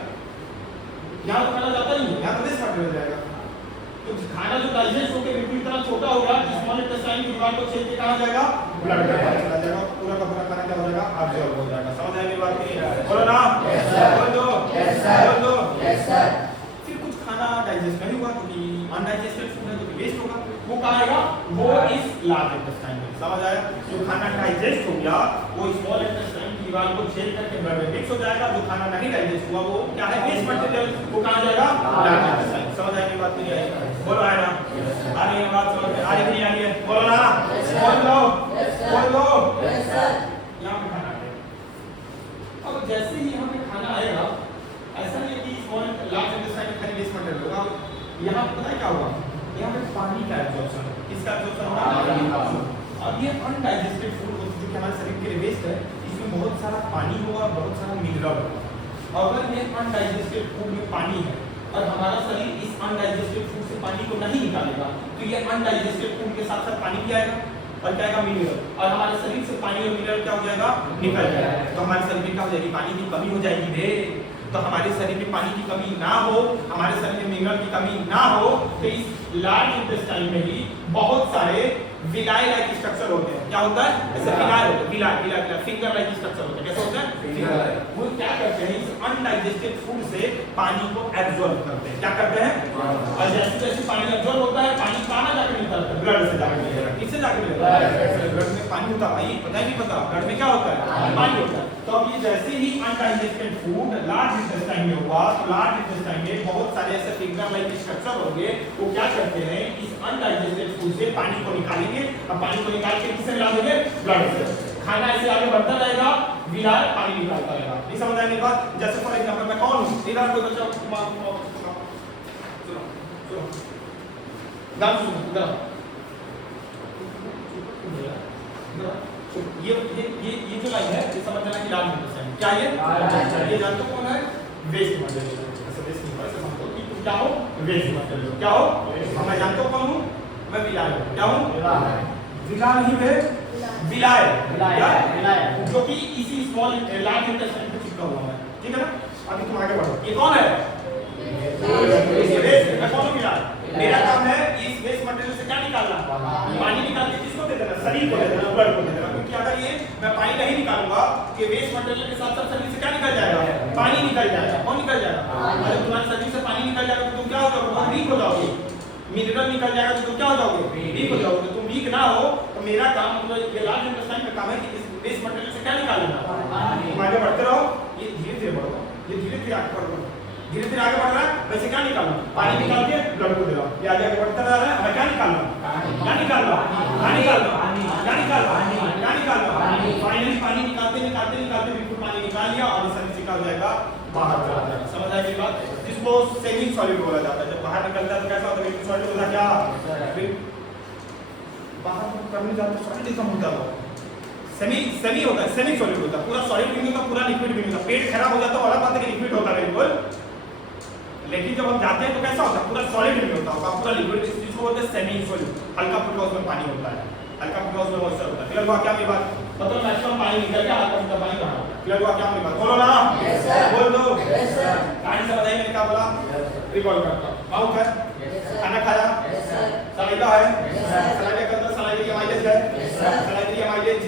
यहां तो खाना जाता ही नहीं, यहां तो वेस्ट मटेरियल जाएगा। तो खाना जो डाइजेस्ट होकर बिल्कुल इतना छोटा होगा कि स्मॉल इंटेस्टाइन की दीवार को छेद के कहां जाएगा, ब्लड में चला जाएगा, पूरा का पूरा खाना क्या हो जाएगा, अब्सॉर्ब हो जाएगा। समझ आया मेरी बात की नहीं, बोलो ना, बोल दो, बोल दो। फिर कुछ खाना डाइजेस्ट नहीं हुआ क्योंकि अनडाइजेस्टेड फूड है तो वेस्ट होगा, वो कहां आएगा, वो इस लार्ज इंटेस्टाइन में। समझ आया, जो खाना डाइजेस्ट हो गया वो स्मॉल इंटेस्टाइन की दीवार को छेद करके ब्लड में मिक्स हो जाएगा। जो खाना नहीं डाइजेस्ट हुआ वो क्या है, वेस्ट मटेरियल, वो कहां जाएगा, लार्ज इंटेस्टाइन। समझ आया मेरी बात की नहीं आई, बोलो आया ना, आ रही है बात, समझ में आ रही नहीं आ रही है, बोलो ना, बोल दो, बोल दो। यहाँ पे खाना आएगा। अब जैसे ही यहाँ पे खाना आएगा, ऐसा नहीं है कि स्मॉल लार्ज इंटेस्टाइन में खाली वेस्ट मटेरियल होगा, यहाँ पे पता है क्या होगा, यहाँ पे पानी का एब्जॉर्प्शन, किसका एब्जॉर्प्शन होगा, अब ये अनडाइजेस्टेड फूड जो कि हमारे शरीर के लिए वेस्ट है, इसमें बहुत सारा पानी होगा, बहुत सारा मिनरल होगा। अगर ये अनडाइजेस्टेड फूड में पानी है और हमारा शरीर इस अनडाइजेस्टेड फूड से पानी को नहीं निकालेगा तो ये अनडाइजेस्टेड फूड के साथ साथ पानी भी आएगा और क्या आएगा, मिनरल, और हमारे शरीर से पानी और मिनरल क्या हो जाएगा, निकल जाएगा। तो हमारे शरीर में क्या हो जाएगी, पानी की कमी हो जाएगी रे। तो हमारे शरीर में पानी की कमी ना हो, हमारे शरीर में मिनरल की कमी ना हो, तो इस लार्ज इंटेस्टाइन में ही बहुत सारे विलाय लाइक स्ट्रक्चर होते हैं। क्या होता है, ऐसे विलाय होते हैं, विलाय विलाय विलाय फिंगर लाइक स्ट्रक्चर होते हैं। कैसे होते हैं, वो क्या करते हैं, इस अनडाइजेस्टेड फूड से पानी को एब्जॉर्ब करते हैं। क्या करते हैं, और जैसे जैसे पानी एब्जॉर्ब होता है, पानी कहां जाके मिलता है, ब्लड से जाके मिलेगा। किससे जाके मिलेगा, ब्लड में पानी होता है भाई, पता ही नहीं पता, ब्लड में क्या होता है, पानी होता है। तो अब ये जैसे ही अनडाइजेस्टेड फूड लार्ज इंटेस्टाइन में हुआ, तो लार्ज इंटेस्टाइन में बहुत सारे ऐसे फिंगर लाइक स्ट्रक्चर होंगे, वो क्या करते हैं, इस अनडाइजेस्टेड फूड से पानी को निकालेंगे, और पानी को निकाल के किससे मिला देंगे, ब्लड से। खाना ऐसे आगे बढ़ता रहेगा, विलाय पानी निकालता रहेगा। नहीं समझ आया मेरी बात। जैसे फॉर एग्जांपल मैं कौन हूं, इधर कोई बच्चा सुनो सुनो गान सुनो इधर, ये जो लाइन है ये समझ लेना कि लार्ज इंटेस्टाइन क्या ये जानते हो कौन है, वेस्ट मटेरियल। ऐसे वेस्ट नहीं ऐसे समझो कि तुम क्या हो, वेस्ट मटेरियल। क्या हो, मैं जानता हूं कौन हूं, मैं विलाय हूं। क्या हूं, विलाय नहीं है, विलाय विलाय जो कि इसी स्मॉल लार्ज इंटेस्टाइन पे चिपका हुआ है। ठीक है ना, अभी तुम आगे बढ़ो। ये कौन है, वेस्ट। मैं कौन हूं, विलाय। मेरा काम है इस वेस्ट मटेरियल से क्या निकालना, पानी निकाल के किसको दे देना, शरीर को दे देना, ब्लड को दे देना। क्योंकि अगर ये मैं पानी नहीं निकालूंगा कि वेस्ट मटेरियल के साथ साथ शरीर से क्या निकल जाएगा, पानी निकल जाएगा। कौन निकल जाएगा, अगर तुम्हारे शरीर से पानी निकल जाएगा तो तुम क्या हो जाओगे, तुम वीक हो जाओगे। मिनरल निकल जाएगा तो तुम क्या हो जाओगे, वीक हो जाओगे। तो तुम वीक ना हो तो मेरा काम, मतलब ये लार्ज इंटेस्टाइन का काम है कि इस वेस्ट मटेरियल से क्या निकालना, तुम आगे बढ़ते रहो। ये धीरे धीरे बढ़ो, ये धीरे धीरे आगे बढ़ो, धीरे धीरे आगे बढ़ रहा है। वैसे क्या निकालना, पानी निकाल के ब्लड को दे रहा हूं। ये आगे बढ़ता जा रहा है, मैं क्या निकाल रहा हूं, क्या निकाल रहा हूं, क्या निकाल रहा हूं, क्या निकाल रहा हूं, क्या निकाल रहा हूं। फाइनली पानी निकालते निकालते निकालते बिल्कुल पानी निकाल लिया और शरीर से क्या हो जाएगा, बाहर चला जाएगा। समझ आई मेरी बात। जिसको सेमी सॉलिड बोला जाता है। जब बाहर निकलता है तो कैसा होता है, बिल्कुल सॉलिड होता है। क्या फिर बाहर करने जाते हैं सॉलिड कम होता है, सेमी होता है, सेमी सॉलिड होता है। पूरा सॉलिड भी नहीं होता, पूरा लिक्विड भी नहीं होता। पेट खराब हो जाता है, वाला बात है कि लिक्विड होता है बिल्कुल, लेकिन जब हम जाते हैं तो कैसा होता है, पूरा सॉलिड नहीं होता होगा, पूरा लिक्विड। जिसको बोलते हैं सेमी सॉलिड, हल्का फुल्का उसमें पानी होता है, हल्का फुल्का उसमें मॉइस्चर होता है। क्लियर हुआ क्या मेरी बात, मतलब मैक्सिमम पानी निकल गया, हल्का फुल्का पानी कहां। क्लियर हुआ क्या मेरी बात, बोलो ना, बोल दो। कहानी समझ आई मैंने क्या बोला, रिकॉल करता हूं। माउथ है, खाना खाया, सलाइवा है, सलाइवा के अंदर सलाइवा माइलेज है, सलाइवा माइलेज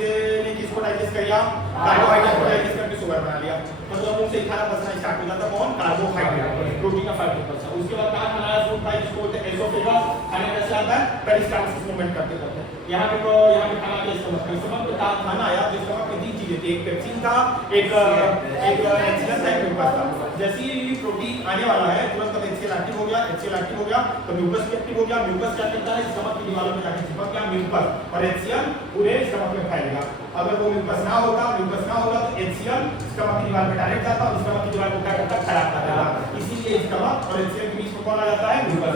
ने किसको डाइजेस्ट कर लिया, कार्बोहाइड्रेट को डाइजेस्ट करके शुगर बना लिया। मतलब मुंह से खाना पचना स्टार्ट हो जाता है, कौन, कार्बोहाइड्रेट, प्रोटीन का 5%। उसके बाद कहां खाना है, फूड पाइप जिसको बोलते हैं एसोफेगस। खाने कैसे आता है, पेरिस्टाल्सिस मूवमेंट करते करते। यहां पे तो यहां पे खाना के स्टमक में, स्टमक पे खाना आया तो स्टमक में 3 चीजें चीजें थी, एक पेप्सिन था, एक HCl था, एक म्यूकस था। जैसे ही प्रोटीन आने वाला है तुरंत तब HCl एक्टिव हो गया तो म्यूकस भी एक्टिव हो गया। म्यूकस क्या करता है, स्टमक की दीवारों में जाके चिपक गया म्यूकस और HCl पूरे स्टमक में फैलेगा। अगर वो म्यूकस ना होता तो HCl स्टमक की दीवार पे डायरेक्ट जाता और स्टमक की दीवार को क्या करता, खराब कर देता। इसीलिए स्टमक और HCl के बीच में कौन आ जाता है, म्यूकस।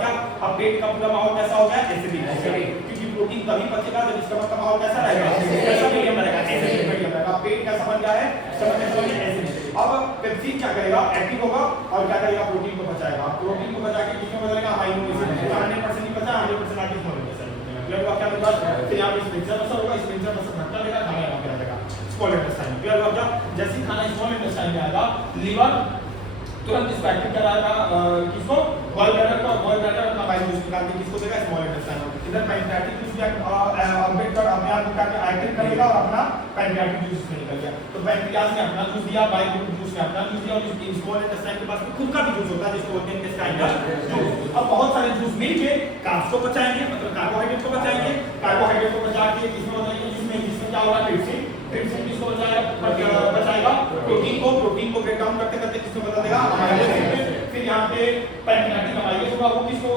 क्या अब पेट का पूरा माहौल कैसा हो गया, एसिडिक, क्योंकि प्रोटीन तभी पचेगा जब स्टमक का माहौल कैसा रहेगा, कैसा मीडियम रहेगा, एसिडिक मीडियम रहेगा। पेट कैसा बन गया है, स्टमक कैसा है, एसिडिक। अब पेप्सिन क्या करेगा, एक्टिव होगा और क्या करेगा, प्रोटीन को पचाएगा। प्रोटीन को पचा के किसमें बदलेगा, अमाइनो एसिड में। 100% नहीं पचा, 100% आके स्मॉल इंटेस्टाइन। क्लियर हुआ क्या मेरे पास? फिर यहाँ पे स्पिंचर मसल होगा, स्पिंचर मसल धक्का देगा, खाना यहाँ पे आ जाएगा स्मॉल इंटेस्टाइन। क्लियर हुआ क्या? जैसे ही खाना स्मॉल इंटेस्टाइन में आएगा, लीवर तुरंत इसको एक्टिव कराएगा, किसको, गॉल ब्लैडर अपना बाइल जूस निकाल के किसको देगा, स्मॉल इंटेस्टाइन। इधर पैंक्रियाटिक जूस भी अपडेट कर अपने आप निकाल के एक्टिव करेगा और अपना पैंक्रियाटिक जूस में निकल गया। तो पैंक्रियास ने अपना जूस दिया, बाइल जूस ने अपना जूस दिया और स्मॉल इंटेस्टाइन के पास खुद का भी जूस होता है जिसको बोलते हैं इंटेस्टाइनल जूस। अब बहुत सारे जूस मिलके कार्ब्स को बचाएंगे, मतलब कार्बोहाइड्रेट को बचाएंगे। कार्बोहाइड्रेट को बचा के किसमें बदलेंगे, जिसमें क्या होगा, ट्रिप्सिन किसको बचाएगा, प्रोटीन को ब्रेक डाउन करते करते किसको बदल देगा, अमाइनो एसिड। फिर यहाँ पे पैंक्रियाटिक अमाइलेज होगा, वो किसको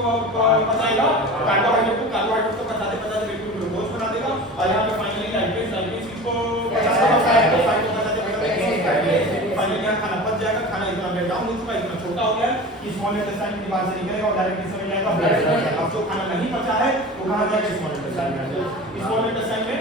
बचाएगा, कार्बोहाइड्रेट को बचाते बचाते बिल्कुल ग्लूकोज बना देगा। और यहाँ पे फाइनली लाइपेज किसको बचाएगा, फाइनली यहाँ खाना पच जाएगा। खाना इतना ब्रेक डाउन हो चुका है, इतना छोटा हो गया कि स्मॉल इंटेस्टाइन की दीवार से निकलेगा और डायरेक्ट किसमें जाएगा, ब्लड। अब जो खाना नहीं पचा है वो कहाँ जाएगा, स्मॉल इंटेस्टाइन में। स्मॉल इंटेस्टाइन में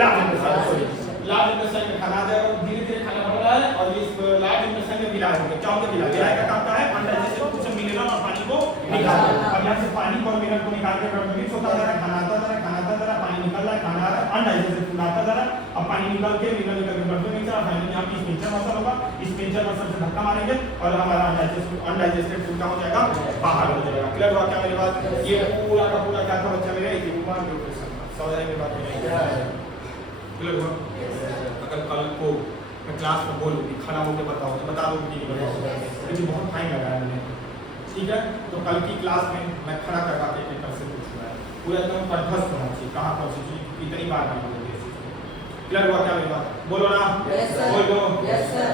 लार्ज इंटेस्टाइन में खाना आ जाएगा। धीरे धीरे खाना बढ़ रहा है और ये लार्ज इंटेस्टाइन में विलायक हो गया। क्या होगा, विलायक का काम क्या है, अनडाइजेस्टेड कुछ मिनरल और पानी को निकालना। अब यहाँ से पानी और मिनरल को निकाल के ब्लड में मिक्स होता जा रहा है, खाना आता जा रहा है, पानी निकल रहा है, खाना आ रहा है, अनडाइजेस्टेड फूड आता जा रहा है। अब पानी निकल के मिनरल निकल के ब्लड में मिक्स होगा। फाइनली यहाँ पे स्पिंचर मसल होगा, स्पिंचर मसल से धक्का मारेंगे और हमारा अनडाइजेस्टेड फूड क्या हो जाएगा, बाहर हो जाएगा। क्लियर हुआ क्या मेरे बात? ये पूरा का पूरा क्या था बच्चा मेरे, ह्यूमन न्यूट्रिशन समझ आए मेरी बात नहीं? क्लियर हुआ? अगर कल को मैं क्लास में बोलूँ कि खड़ा होकर बताओ तो बता दो कि नहीं बताओ, लेकिन बहुत टाइम लगाया मैंने, ठीक है? तो कल की क्लास में मैं खड़ा करवा के पेपर से पूछूंगा, पूरा एकदम कंठस्थ होना चाहिए, कहाँ पर चीज़ इतनी बार नहीं बोलोगे। क्लियर हुआ क्या मेरी बात? बोलो ना, बोलो।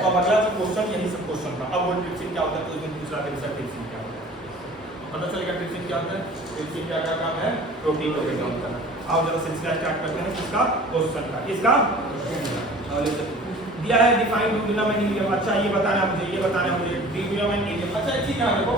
तो अगला जो क्वेश्चन, यही सब क्वेश्चन था। अब वो ट्रिप्सिन क्या होता है, तो उसमें दूसरा ट्रिप्सिन क्या होता है पता चलेगा। ट्रिप्सिन क्या होता है, ट्रिप्सिन क्या काम है, प्रोटीन को ब्रेक डाउन करना। आओ जरा सिलसिला स्टार्ट करते हैं इसका क्वेश्चन का। इसका दिया है डिफाइन डुग्लिनामाइन इलियम। अच्छा ये बताना मुझे डुग्लिनामाइन इलियम। अच्छा एक चीज याद रखो,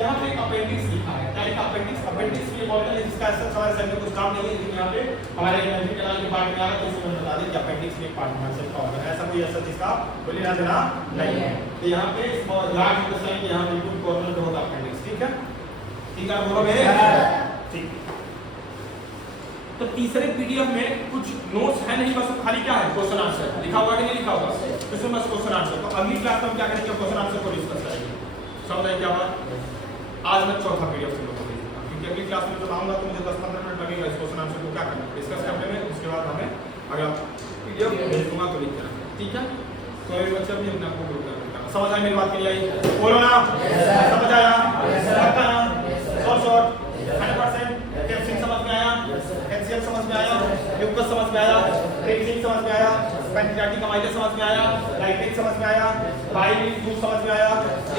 यहाँ पे एक अपेंडिक्स लिखा है, क्या लिखा, अपेंडिक्स ये मॉडल है जिसका ऐसा सवाल सर में कुछ काम नहीं है, लेकिन यहाँ पे हमारे एनर्जी कैनाल के पार्ट में आ रहा है तो इसमें बता दें कि अपेंडिक्स में एक पार्ट में से का होगा, ऐसा कोई ऐसा जिसका कोई लेना देना नहीं है। तो यहाँ पे लार्ज इंटेस्टाइन यहाँ बिल्कुल कॉर्नर पे होता अपेंडिक्स, ठीक है बोलोगे, ठीक। तो तीसरे पीडीएफ में कुछ नोट्स है नहीं, बस खाली क्या है, क्वेश्चन आंसर लिखा हुआ कि नहीं लिखा हुआ, इसमें बस क्वेश्चन आंसर। तो अगली क्लास में हम क्या करेंगे, क्वेश्चन आंसर को डिस्कस करेंगे। समझ आए क्या बात? आज मैं चौथा पीडीएफ से लोगों को भेजूंगा, क्योंकि अगली क्लास में जब आऊंगा तो मुझे 10-15 मिनट लगेगा इस क्वेश्चन आंसर को क्या करना, डिस्कस करने में। उसके बाद हमें अगला पीडीएफ भेज दूंगा तो लिख करना, ठीक है? तो अभी बच्चा भी अपने आपको ग्रुप करना। समझ आई मेरी बात? के लिए बोलो ना, समझ आया? पक्का ना? शॉर्ट 100%। कैप्सिन समझ में आया, HCl समझ में आया, म्यूकस समझ में आया, ट्रिप्सिन समझ में आया, पैंक्रियाटिक अमाइलेज समझ में आया, लाइपेज समझ में आया, बाइल जूस समझ में आया। ये